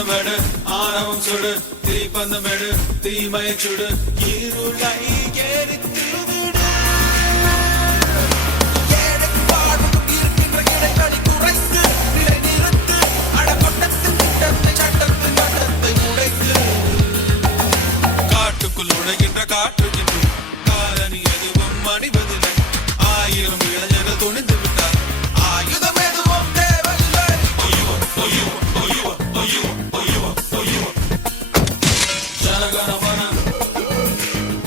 பந்தமெடு ஆணவம் சுடு தீ பந்தமெடு தீமையை சுடு இருளை எரித்து விடு ஏழைக்கு வாழ்வுக்கும் இருக்கின்ற இடைவெளி குறைத்து நிலை நிறுத்து அடக்கொட்டத்தின் திட்டத்தை சட்டத்தின் சட்டத்தை உடைத்து காட்டுக்குள் உழைகின்ற காற்றுக்கின்ற காலனி எதுவும் மணிவதில்லை ஆயிரம் இளைஞர்கள் துணிந்து விட்டார் ஆயுதம் எதுவும் தேவையில்லை ஜனகணமன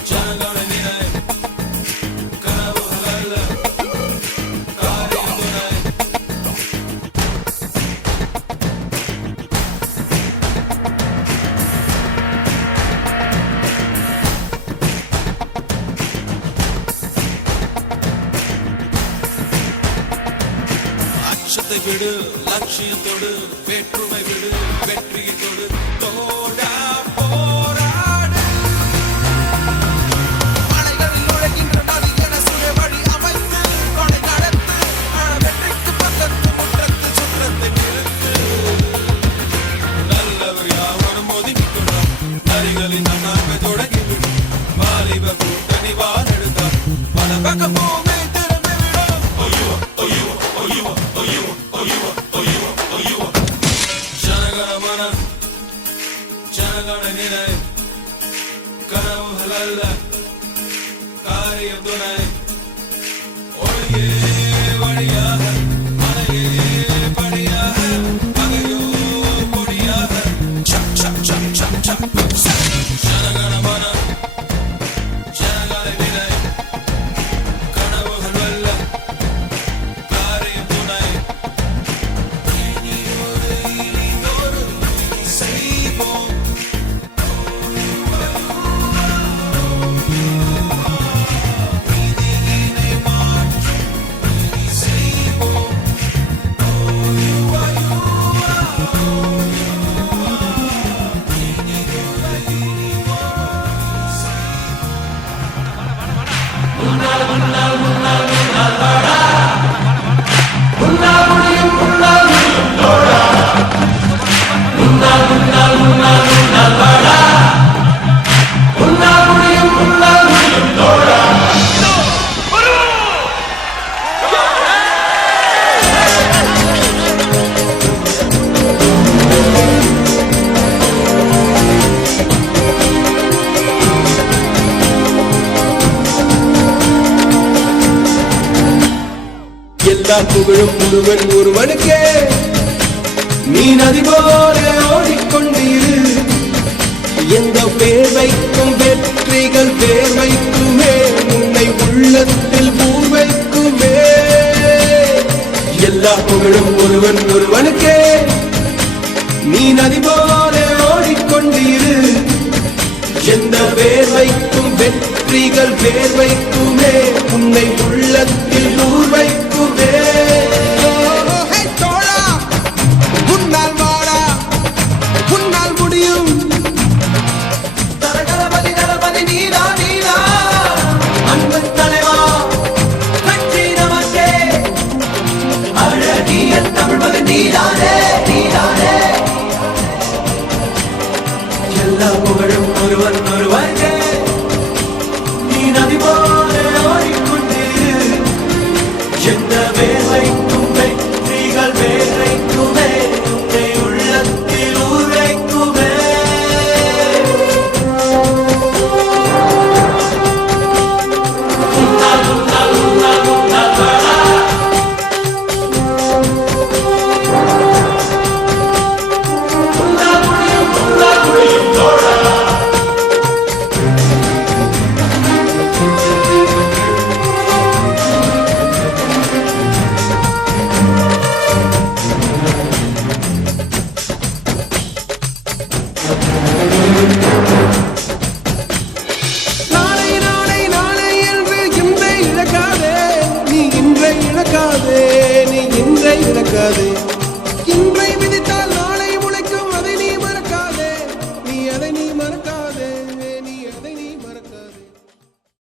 ஜனகண நிலை கனவுகள் அல்ல காரியம் துணை அச்சத்தை விடு லட்சியத்தோடு வேற்றுமை விடு வெற்றியை தொடு தோடா போராடு மலைகளில் நுழைகின்ற நதி என சுய வழி அமைத்து கொடை நடத்து வெற்றிக்கு பக்கத்து முற்றத்து சுற்றத்தை நிறுத்து நல்லவர் யாவரும் ஒதுக்கி கொண்டார் நரிகளின் நன்னாண்மை தொடங்கிவிடும் வாலிப கூட்டணி வாழெடுத்தார் பல பக்கம் பூமி திரும்பிவிடும் ஜனகணமன ஜனகண நிலை கனவுகள் அல்ல காரியம் துணை ஒளியே வழியாக மலையே படியாக அகையோ பொடியாக ஜனகணமன ஜனகண நிலை கனவுகள் அல்ல காரியம் துணை செய்வோம் நீதியினை மாற்றும் செய்வோம் எல்லா புகழும் முழுவன் ஒருவனுக்கே நீ நதி போல ஓடிக்கொண்டிரு எந்த பேர் வைக்கும் வெற்றிகள் பேர் வைக்குமே உன்னை உள்ளத்தில் ஊர் வைக்குமே எல்லா புகழும் ஒருவன் ஒருவனுக்கே நீ நதி போல ஓடிக்கொண்டிரு எந்த பேர் வைக்கும் வெற்றிகள் பேர் வைக்குமே உன்னை உள்ளத்தில் ஊர் வைக்குமே தோழா உன்னால் வாழா உன்னால் முடியும் தரகரபதி தரபதி நீதா நீதா அன்பு தலைவா வெற்றி நமக்கே அழகிய தமிழ் மகன் நீதானே நீதானே எல்லா புகழும் ஒருவன் ஒருவனுக்கே நீ நதி போல ஓடிக்கொண்டிரு எந்த பேர் வைக்கும் வெற்றிகள் பேர் வைக்குமே உன்னை உள்ளத்தில் ஊர் வைக்குமே நீ இன்றை இழக்காதே